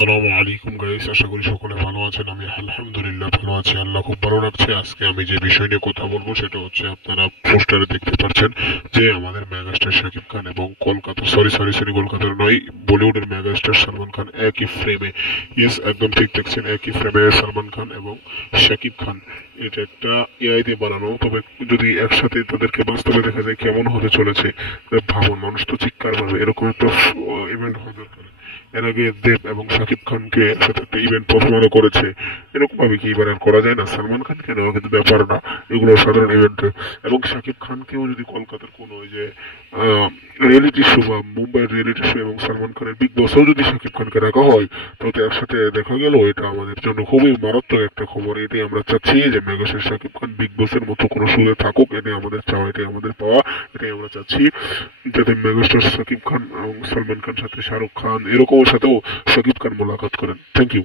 আসসালামু আলাইকুম গাইস, আশা করি সকলে ভালো আছেন। আমি আলহামদুলিল্লাহ ভালো আছি, আল্লাহ খুব ভালো রাখছে। আজকে আমি যে বিষয় নিয়ে কথা বলবো সেটা হচ্ছে, আপনারা পোস্টারে দেখতে পাচ্ছেন যে আমাদের মেগাস্টার শাকিব খান এবং কলকাতার নয়, বলিউডের মেগাস্টার সালমান খান একই ফ্রেমে, ইয়েস একদম ঠিক দেখছেন, একই ফ্রেমে সালমান খান এবং শাকিব খান। এটা একটা এআই দিয়ে বানানো, তবে যদি একসাথে তাদেরকে বাস্তবে দেখা যায় কেমন হতে চলেছে ভাবুন। মানুষ তো চিৎকার পাবে, এরকম একটা ইভেন্ট হওয়া দরকার। এর আগে দেব এবং শাকিব খানকে সাথে একটা ইভেন্ট প্রথমে করেছে, এরকম ভাবে কি এবার আর করা যায় না? সালমান খান কেন, কিন্তু ব্যাপার না, এগুলো সাধারণ ইভেন্টে। এবং শাকিব খানকেও যদি কলকাতার কোনো ওই যে রিয়েলিটি শো বা মুম্বাইয়ের রিয়েলিটি শো এবং সালমান খানের বিগ বসেও যদি শাকিব খানকে রাখা হয়, তাহলে একসাথে দেখা গেল, এটা আমাদের জন্য খুবই মারাত্মক একটা খবর। এটাই আমরা চাচ্ছি যে মেগাস্টার শাকিব খান বিগ বসের মতো কোনো শোয়ে থাকুক, এটাই আমাদের চাওয়া, এটাই আমাদের পাওয়া, এটাই আমরা চাচ্ছি। যাতে মেগাস্টার শাকিব খান এবং সালমান খান সাথে শাহরুখ খান এরকমের সাথেও শাকিব খান মোলাকাত করেন। Thank you.